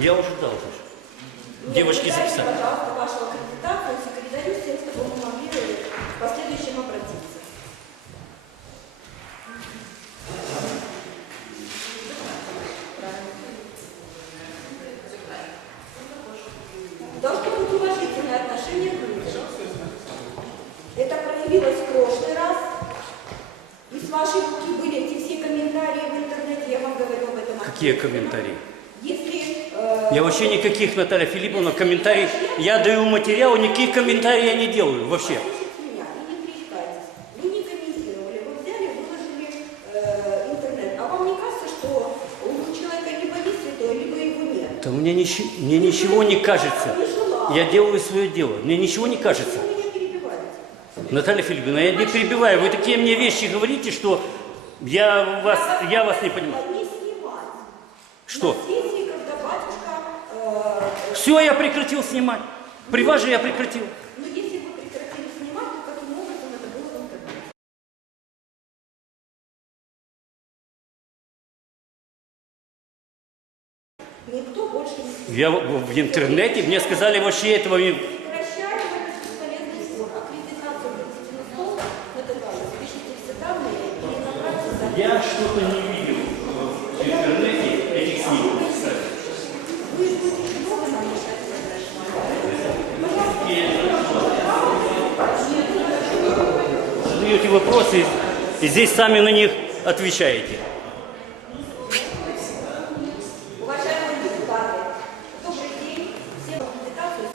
Я уже дал уже. Мне Девочки записали. пожалуйста, вашу аккредитацию секретарю с тем, чтобы мы могли в последующем обратиться. Должно быть уважительное отношение к людям. Это проявилось в прошлый раз. И с вашей руки были эти все комментарии в интернете, я вам говорю об этом. Какие комментарии? Я вообще никаких, Наталья Филипповна, комментариев. Я даю материал, никаких комментариев я не делаю вообще. Да мне, ничего, мне ничего не кажется. Я делаю свое дело. Мне ничего не кажется. Наталья Филипповна, я не перебиваю. Вы такие мне вещи говорите, что я вас, я вас не понимаю. Что? Батюшка... э, Все, я прекратил снимать. При вас же я прекратил. ну, если вы прекратили снимать, то каким образом это было в интернете? Никто больше не снимает. Я в в интернете, мне сказали вообще этого не... Прекращаем этот бесполезный спор. Аккредитацию принесите на стол, Наталья, запишите все данные и направьте за... Я что-то не видел в интернете этих снимков, кстати. Вы будете много нам мешать. Задаете вопросы, и здесь сами на них отвечаете. Уважаемые депутаты, добрый день. Всем аккредитацию.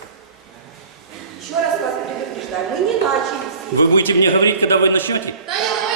Еще раз вас предупреждаю, мы не начали все. Вы будете мне говорить, когда вы начнете? Таня, давайте